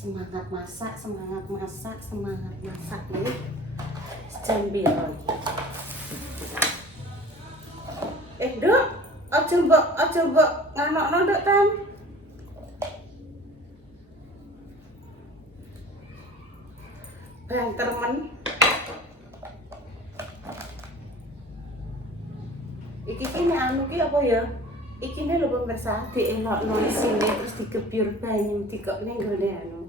Semangat masak, semangat masak, semangat masak nih. Jam biru. Duk, aja mbok nganokno nduk Tan. Banter men. Iki kene anu ki apa ya? Iki ne lho pemirsa, dienokno isine terus digebyur banyu dikokne nggone anu.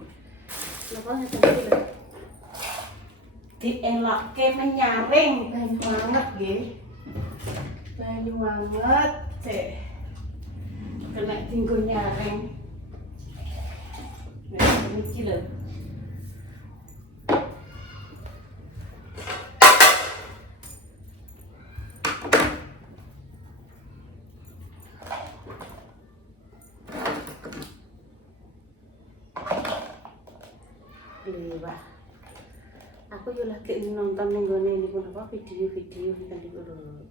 Napa ngeten iki lho. Dienokke menyaring banyu banget nggih. Banyu banget, cek. Kena tinggo nyaring. Nah, iki lho. Wah, aku yo lagi nonton ning gone niku napa video-video ngeten niku lho.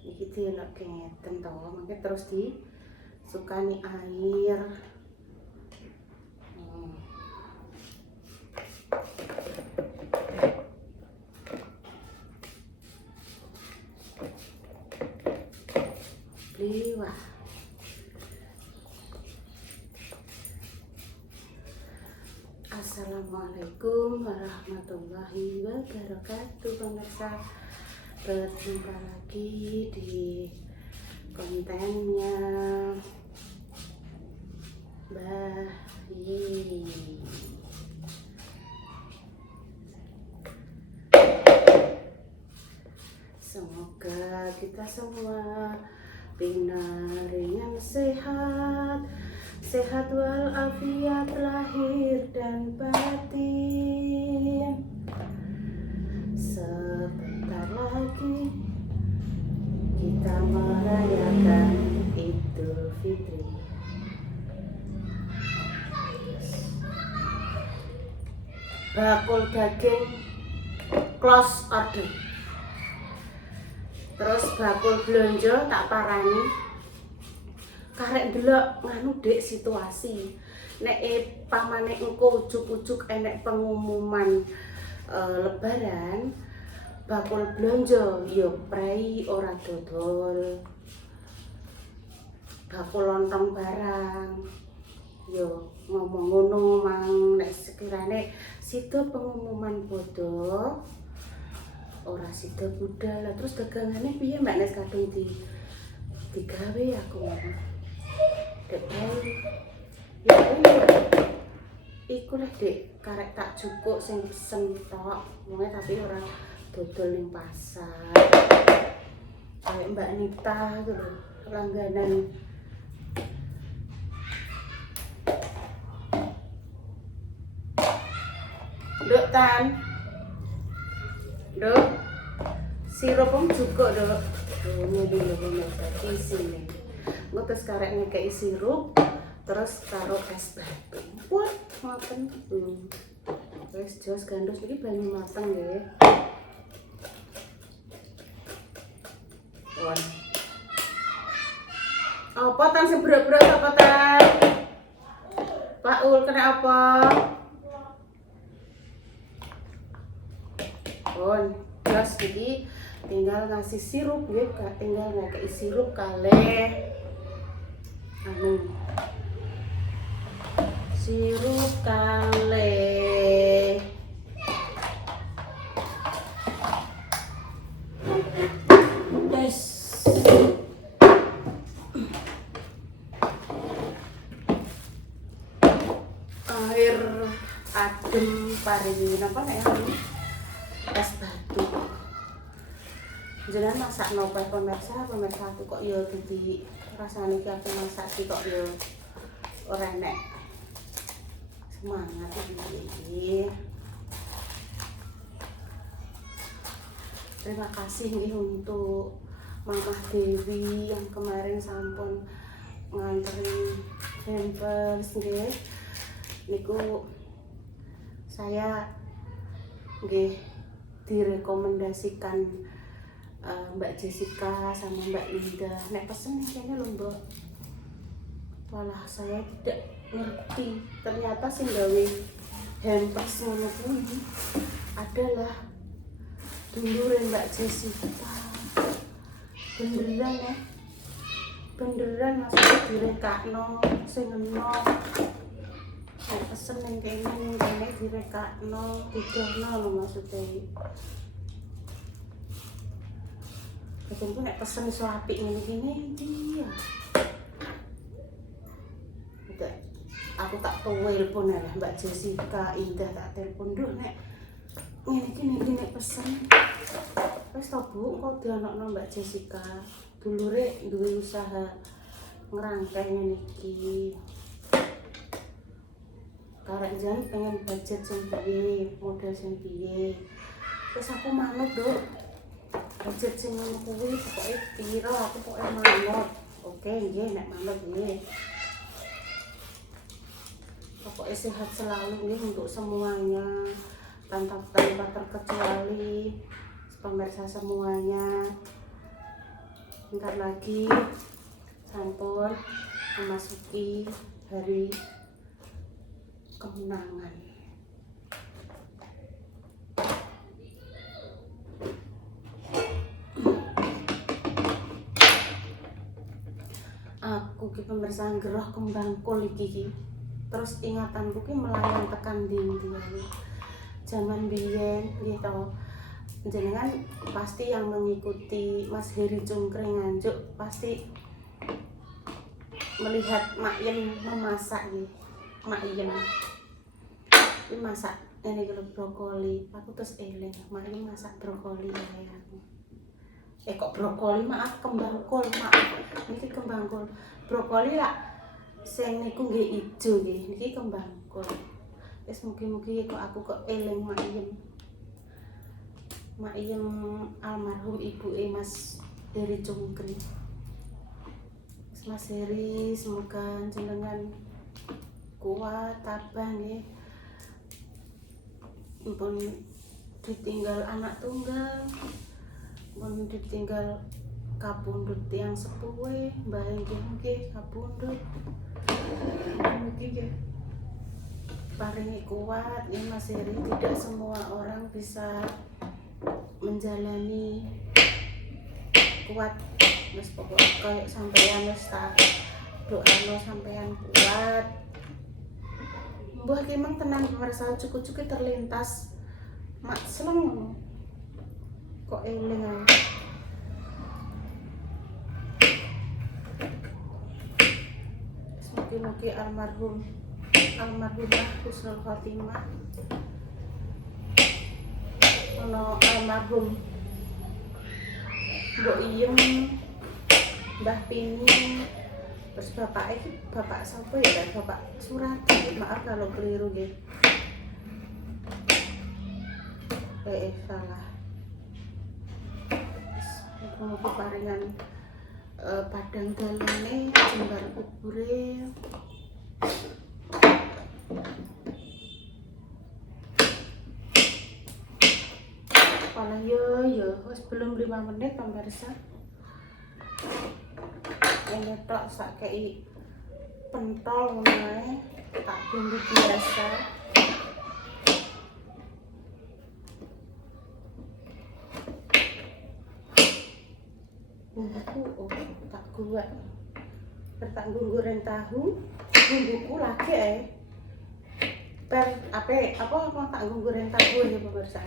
Iki dienokke ngeten to, mangke terus disukani air. Wah. Assalamualaikum warahmatullahi wabarakatuh pemirsa. Berjumpa lagi di kontennya Bayi. Semoga kita semua ringan sehat, sehat walafiat lahir dan batin. Sebentar lagi kita merayakan Idul Fitri. Bakul daging close order. Terus bakul blonjo tak parani. Karek ndelok nganu Dek situasi. Nek pamane engko ujug-ujug enek pengumuman lebaran, bakul blonjo yo prei ora dodol. Bakul lontong barang yo ngomong ngono mang nek sekirane sida pengumuman bodoh ora sida budal. Terus dagangane piye Mbak Nes kadung digawe aku ngomong. Dek ya iku lah Dek, karek tak cukup sing pesen tok, wonge tapi ora dodol ning pasar. Kayak Mbak Nita gitu lho, langganan. Nduk Tan. Nduk. Sirupum cukup, Nduk. Ini lho pemirsa isine. Engko terus karek ngekeki sirup, terus karo es batu. Wah, mateng. Wis jos gandos iki banyu mateng nggih. Wah. Apa Tan sing brok-brok apa Tan? Pak Ul kena apa? Jos iki tinggal ngasih sirup nggih, tinggal ngekeki sirup kalih anu sirup kalih wes air adem paring napa nek es batu. Jenengan masak nopo pemirsa aku kok ya dadi rasane iki aku masak iki kok ya ora enek semangat iki. Terima kasih nih untuk Mamah Dewi yang kemarin sampun nganterin hampers nggih. Niku saya nggih direkomendasikan Mbak Jessica sama Mbak Linda. Nek pesen nih kayaknya lho Mbak. Walah saya tidak ngerti ternyata sing gawe hampers ngono kuwi adalah dulure Mbak Jessica. Beneran ya, beneran maksudnya direkakno sing ngeno. Nek pesen ning kene direkakno, didono lho maksudnya. Ketemu nek pesen iso apik ngene iki ndi ya. Aku tak telepon ya Mbak Jessica, Indah tak telepon dulu nek ngene iki nek pesen. Wis to Bu, kok dianakno Mbak Jessica. Dulure duwe usaha ngerangkai ngene iki. Karek jan pengen budget sing piye, model sing piye. Terus aku manut, Duk. Budget sing ngono kuwi pokoke piro aku pokoke manut. Oke, nggih nek manut nggih. Pokoknya sehat selalu nih untuk semuanya tanpa terkecuali pemirsa semuanya. Bentar lagi sampun memasuki hari kemenangan. Aku ki pemirsa ngeroh kembang kol iki. Terus ingatanku ki melayang tekan ndi-ndi zaman biyen gitu. Jenengan pasti yang mengikuti Mas Heri Cungkring Nganjuk pasti melihat Mak Yen memasak nih. Mak Yen ini masak ini kalau brokoli. Aku terus eling Mak Yen masak brokoli ya. Kok brokoli, maaf, kembang kol, maaf. Ini kembang kol. Brokoli lah sing niku nggih ijo nggih, niki kembang kol. Wis mugi-mugi kok aku kok eling Mak Yen. Mak Yen almarhum ibuke Mas Heri Cungkring. Mas Heri semoga jenengan kuat tabah nggih. Mumpun ditinggal anak tunggal. Mumpun ditinggal kapundhut tiyang sepuhe, mbah nggih kapundhut. Mugi paringi kuat ya Mas Heri. Tidak semua orang bisa menjalani kuat. Mas pokoknya kayak sampeyan wis tak doano sampeyan kuat. Mbah ki mang tenan pemirsa cukup-cukup terlintas mak seneng kok eling ae. Mugi-mugi almarhumah husnul khotimah. Ono almarhum Mbok Iyem, Mbah Pini, terus bapak ini bapak sapa ya? Bapak Surati. Maaf kalau keliru nggih. Salah. Mugi paringan padang dalane jembar kubure. Kalau yo wis belum 5 menit pemirsa. Ini tok sak kei pentol ngono ae, tak bumbu biasa. Bumbuku tak buat. Bertanggung goreng tahu, bumbuku lagi apa tanggung goreng tahu ya pemirsa.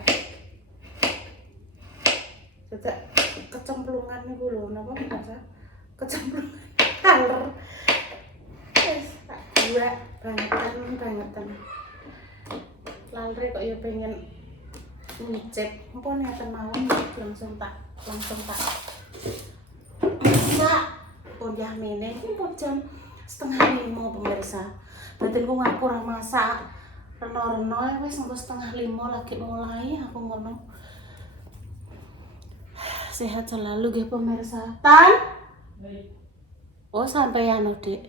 Sejak kecemplungan niku lho, napa pemirsa? Kecemplungan kaler. Wis tak buat bangetan. Lalre kok ya pengen ngicip. Mpun ngeten mawon langsung tak masak. Pun ya meneh pun jam 4:30 pemirsa. Batinku ngaku ora masak. Reno-reno wis engko 4:30 lagi mulai aku ngono. Sehat selalu nggih pemirsa. Tan? Oh sampeyan Dik.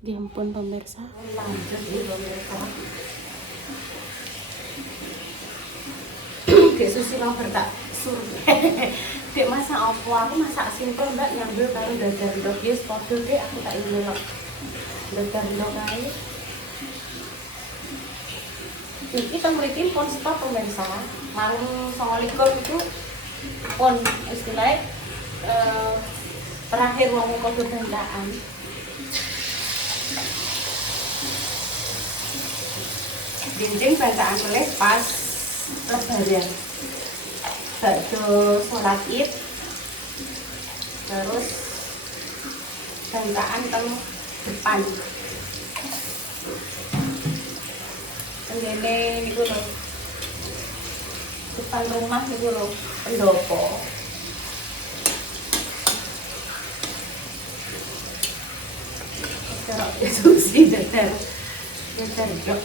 Nggih ampun pemirsa. Lanjut nggih pemirsa. Dek Susi nomor tak sur. Dek masak apa? Aku masak simpel Mbak, nyambil karo dadar ndok. Yes padha Dek, aku tak ilok. Ndok kae. Iki temritin pon stop pemirsa. Mang 29 itu pon istilahnya terakhir wong kode bandaan. Dinding bandaan oleh pas lebaran. Bakdo sholat Id. Terus bandaan teng depan. Tenggene niku lho. Depan rumah niku lho, pendopo. Kalau susi dadar. Dadar dok.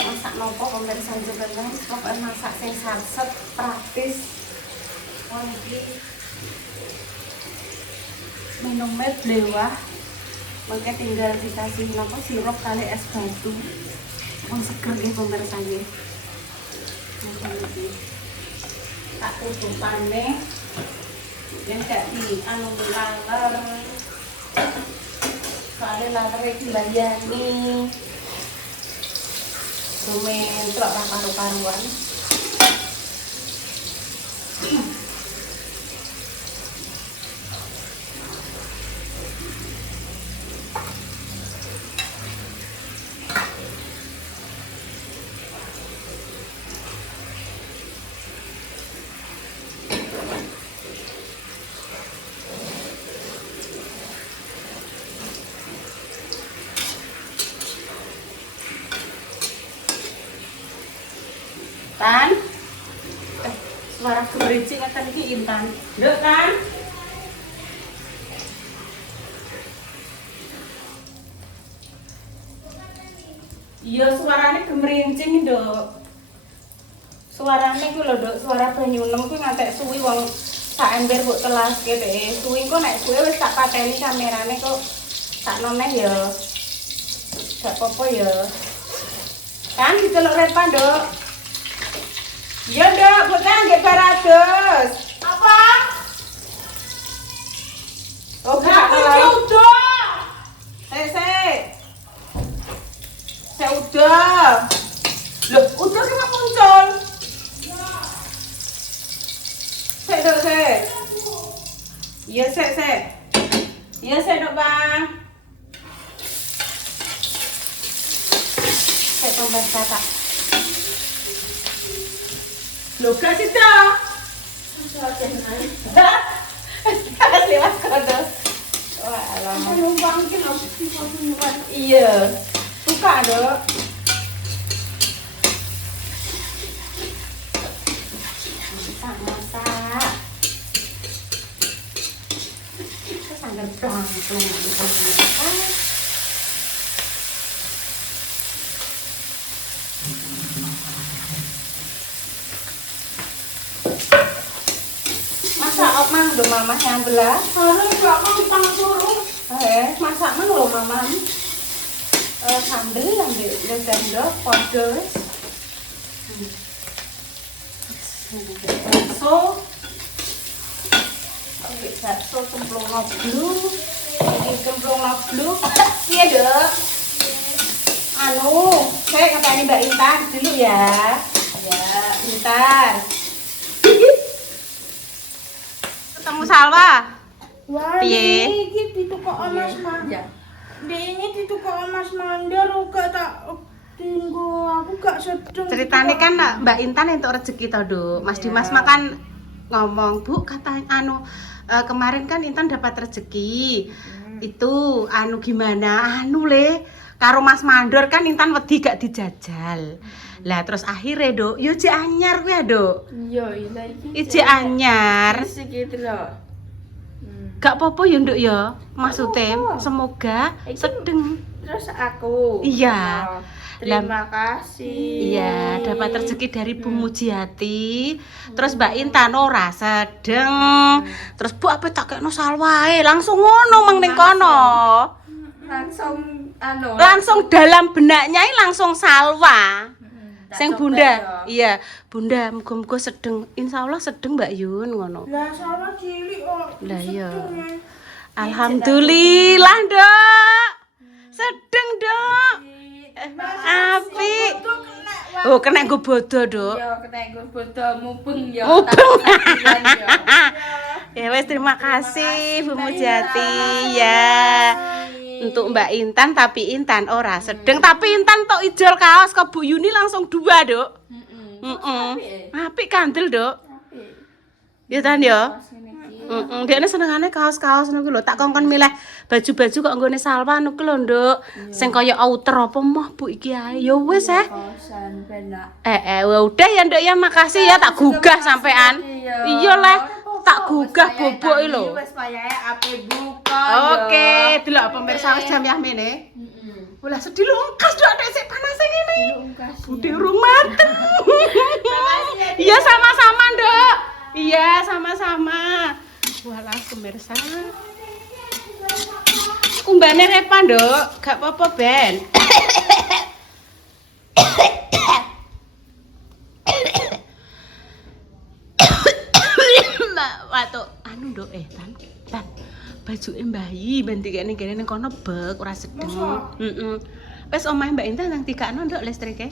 Masak nopo pemirsa jenengan, pokoknya masak sing satset praktis. Oh iki minumnya blewah. Maka tinggal dikasih apa sirup kali es batu. Wong seger nggih pemirsa nggih. Macam iki. Tak tutupane. Yen gak di anu laler. Kali laler iki layani. Sumentrok ra karo-karuan. Tan, suara gemericik ngeten iki Intan. Nduk Tan. Iya suarane gemerincing Nduk. Suarane ku lho Nduk, suara banyu nem ku ngantek suwi wong sak ember mbok telaske dhek. Suwi kok nek suwe wis tak pateni kamerane kok tak nomeh ya. Gak apa-apa ya. Kan diceluk Repa Nduk. Ya Nduk, bocah nggih barados. Apa? Oh, gak udah. Saya udah. Loh, udah sih nggak muncul. Saya. Iya, saya. Iya, saya Nduk, Bang. Saya tambah kata. Loh, gak sih dah. Harus lewat kodos. Wah, alamak. Numpang mungkin harus dipakai. Iya. Buka, Dok. Masak. Kita sambil pelan-pelan masak. Mang udah mama yang belah. Harus gak mau dipang suruh. Masak mang lo mama. Sambil ambil sendok, podos. Bakso cemplung noblu. Ini cemplung noblu. Iya Dok. Saya katanya Mbak Intan dulu ya. Ya, bentar. Ketemu Salwa. Wah, ini di toko Mas Mandar. Ini di toko Mas Mandar gak tak tinggu, aku gak sedeng. Ceritanya kan Mbak Intan untuk rezeki tau Dok. Mas Dimas makan ngomong, Bu katanya kemarin kan Intan dapat rezeki. Itu gimana? Le karo Mas Mandor kan Intan wedi gak dijajal. Lah terus akhirnya Dok, yo jek anyar kuwi ya Dok. Iya, iki. Ije anyar. Gitu loh. Gak apa-apa ya Nduk ya. Maksudnya semoga sedeng. Terus aku. Iya. Terima kasih. Iya, dapat rezeki dari Bu Mujiati. Terus Mbak Intan ora sedeng. Terus Bu apa tak kekno salwae langsung ngono mang ning kono. Langsung langsung dalam benaknya ini langsung salwa. Sing Bunda, iya, Bunda muga-muga sedeng. Insyaallah sedeng Mbak Yun ngono. Lah salah cilik kok. Lah iya. Alhamdulillah, Dok. Sedeng, Dok. Apik. Oh, kena nggo bodo, Dok. Ya, kena nggo bodo mubeng ya. Mubeng. Ya wes, terima kasih Bu Mujati ya. Untuk Mbak Intan tapi Intan ora sedeng tapi Intan tok ijol kaos ke Bu Yuni langsung 2, Dok. Apik kandel, Dok. Ya Tan ya. Dia senengane kaos-kaos niku lho. Tak kongkon milih baju-baju kok nggone salwa niku lho, Nduk. Sing kaya outer apa mah Bu iki ae. Ya wis Kosan benak. Udah ya, Nduk ya. Makasih ya tak gugah sampean. Iya Le. Tak gugah bobok iki lho. Wis payahe ape buka. Oke, delok pemirsa wis jam yahmene. Ulah sedih lu ungkas Dok, nek sik panas ngene. Budhe urung mateng. Iya sama-sama, Nduk. Iya, sama-sama. Walah pemirsa. Umbane repa, Nduk. Gak apa-apa, Ben. Mbak, watuk anu Nduk Tan. Bajuke mbayi ben dikene kene ning kono bek ora sedeng. Wis omahe Mbak Intan nang dikakno Nduk listrike.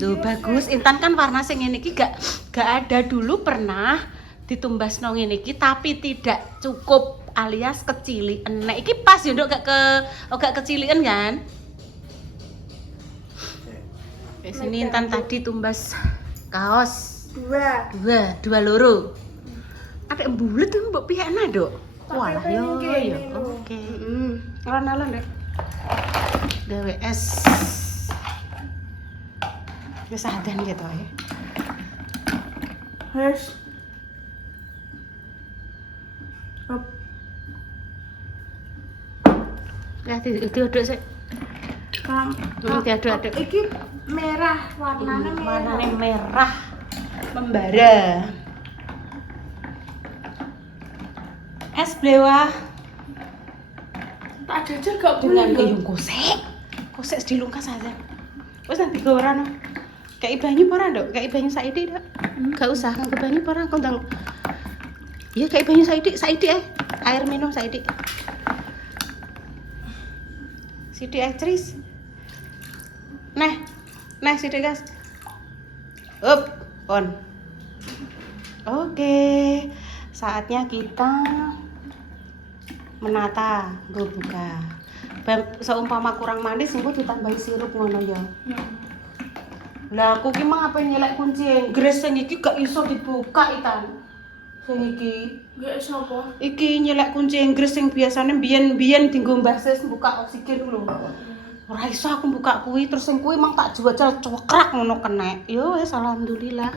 Loh bagus, Intan kan warna sing ngene iki gak ada dulu pernah ditumbas nang ngene iki tapi tidak cukup alias keciliken. Nek iki pas ya Nduk gak keciliken kan? Wis ini Intan tadi tumbas kaos. Dua loro. Ada bulet mbok pihakna, Nduk. Walah yo. Oke. Alon-alon, Dek. DWS. Wis adan gitu ya. Wes. Ya diaduk sik. Diaduk-aduk. Iki merah warnane merah. Membara. Es blewah. Tak jajal gak Dengan boleh. kayung kosek dilungkas aja. Wis nanti gorano. Kayak banyu apa ora, Nduk? Kayak banyu saiki, Nduk. Gak usah nganggo banyu apa ora, kondang. Iya, kayak banyu saiki air minum saiki. Sithik ae, Tris. Nah, sithik, guys. Up, on. Oke. Saatnya kita menata, gue buka. Seumpama kurang manis, engko ditambahi sirup ngono ya. Lah aku ki mah apa nyelek kunci Inggris sing iki gak iso dibuka Itan. Sing iki. Gak sapa? Iki nyelek kunci Inggris sing biasane biyen dienggo Mbah Sis buka oksigen lho. Ora iso aku buka kuwi terus sing kuwi emang tak jual cokrak ngono kenek. Yo wis alhamdulillah.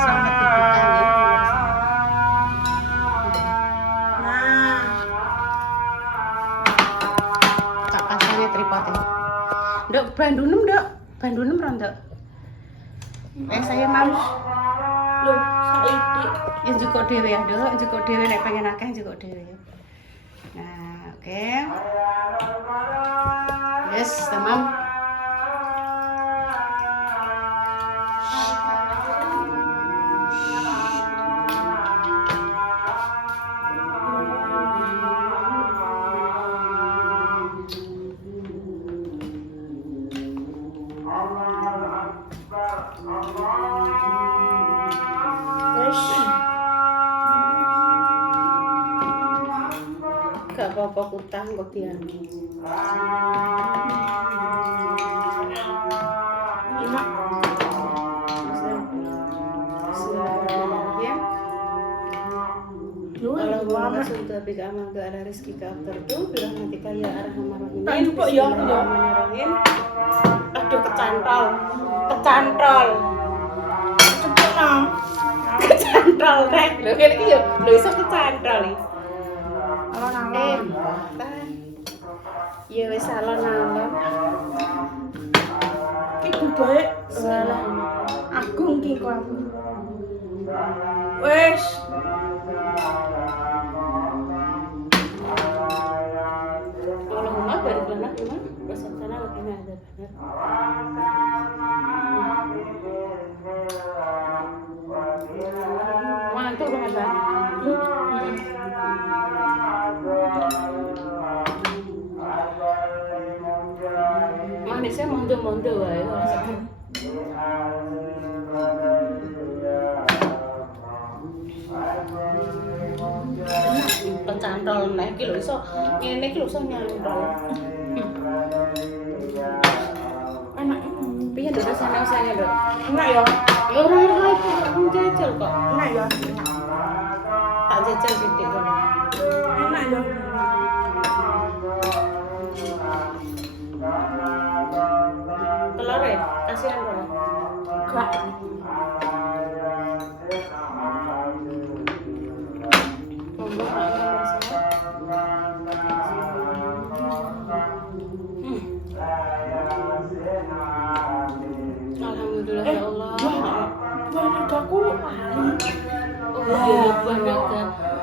Selamat berbuka ya. Tak pasangnya tripodnya. Nduk bandunem, Nduk. Bandunem ora, Nduk? Saya mau. Loh, saiki. Ya njukuk dhewe ya, Nduk. Njukuk dhewe nek pengen akeh njukuk dhewe. Nah, oke. Yes, tamam. Gak apa-apa kutang kok dia. Enak. Bismillahirrahmanirrahim. Allahumma sunta bika amal ke ala rizki ka aftartu birahmatika ya arhamar rahimin. Tak jupuk ya. Bismillahirrahmanirrahim. Aduh kecantol. Cepet nang. Kecantol teh. Lho ngene iki yo, lho iso kecantol iki. Alon-alon. Ya wis alon-alon. Ibu baik. Walah. Agung ki kok. Wes. ada banget. Mantul banget kan? Manisnya mondo-mondo wae. Kecantol nek iki lho iso ngene iki lho iso nyantol. Enak. Piye nduk rasane usahane, Nduk? Enak ya. Ya ora ora iki jajal kok. Enak ya. Tak jajal sithik kok. Enak ya. Telur e kasihan kok. Gak. Monggo rasane. Alhamdulillah ya Allah. Banyak aku. Oh iya buah naga.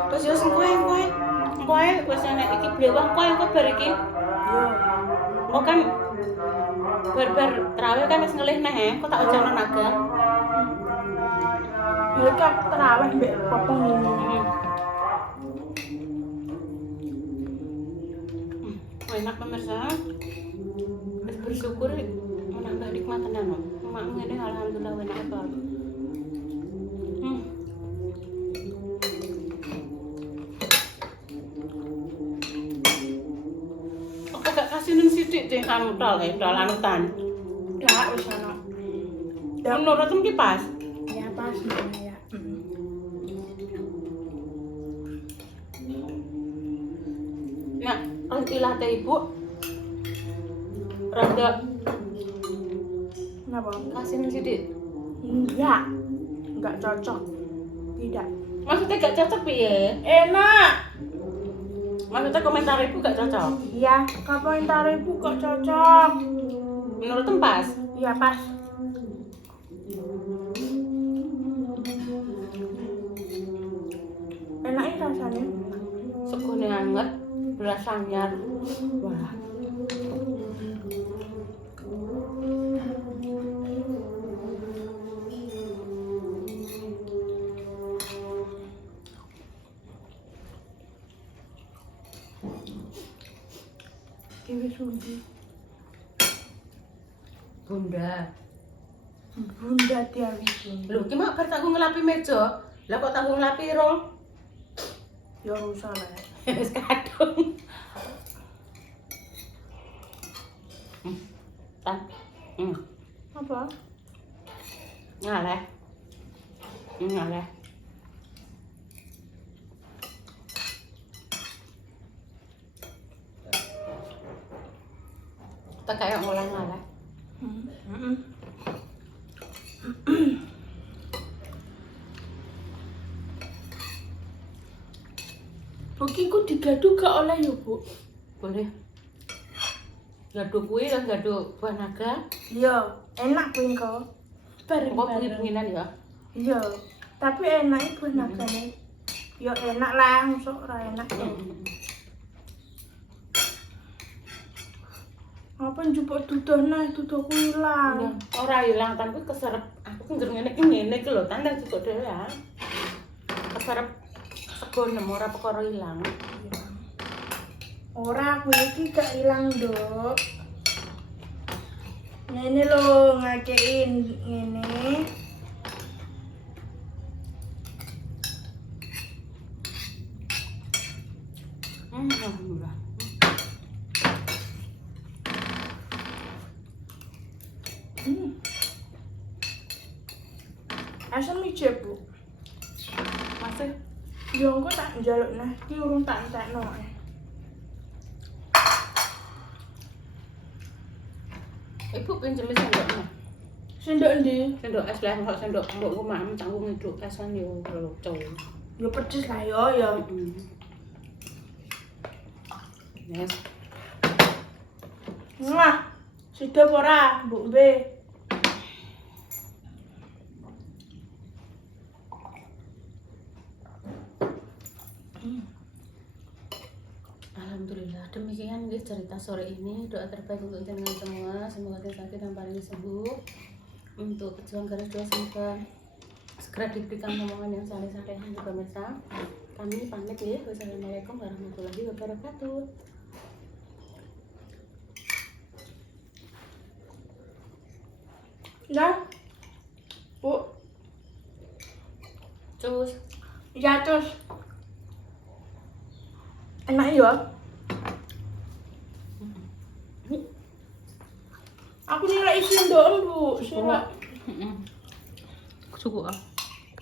Terus yo sing kowe wis enek iki blewah kowe engko bar iki. Yo. Kok kan bar traweh kan wis ngelih neh kok tak ojono naga. Mereka terawih mbek popong ini. Enak pemirsa. Wis bersyukur menambah nikmat tenan kok. Makmu ngene alhamdulillah enak banget. Apa gak kasinin sithik sing anu tol anutan. Gak wis ana. Menurutmu ki pas? Ya pas ya. Nah, istilah teh ibu rada Kenapa? kasinin sithik. Enggak cocok. Tidak. Maksudnya gak cocok piye? Enak. Maksudnya komentar ibu gak cocok? Iya, komentar ibu kok cocok. Menurutmu pas? Iya pas. Enaknya rasanya. Segone anget, beras anyar. Wah. Dewi Sundi. Bunda. Bunda Dewi Sundi. Lho, ki mak bar tanggung ngelapi meja. Lah kok tanggung ngelapi rong? Ya rusak lah. Wis kadung. Tan. Apa? Ngaleh. Ngaleh. Tak kayak ngolah ngaleh. Buki ku digadu gak oleh ya, Bu? Boleh. Gaduh kuwi lan gaduh buah naga. Iya, enak kuwi kok. Kok pengen-pengenan ya? Iya, tapi enak buah nagane. Ya enak lah, masuk ora enak ya. Apa njupuk duduhna, duduhku ilang. Ora ilang tapi keserep. Aku ngene iki lho, tandang cukup dhewe ya. Keserep sego nemu ora perkara ilang. Ora kuwi iki gak ilang, Nduk. Ngene lho, ngakein ngene. Alhamdulillah. Asam ije, Bu. Masih Ya engko tak njaluk nah, iki urung tak entekno. Ibu pinjem sendoknya. Sendok ndi? Sendok es lah, kok sendok mbokku mak tanggung ngiduk esan yo lucu. Ya pedes lah ya. Yes. Nah, sido ora, Mbok Mbe. Alhamdulillah, demikian guys cerita sore ini. Doa terbaik untuk jenengan semua, semoga tidak sakit dan paling sembuh. Untuk pejuang garis 2 semoga segera diberikan omongan yang saleh-saleh juga pemirsa. Kami pamit ya. Wassalamualaikum warahmatullahi wabarakatuh. Nah, Bu, Cus. ya terus enak ya. Aku nilai isi doang Bu, sila. Cukup ah.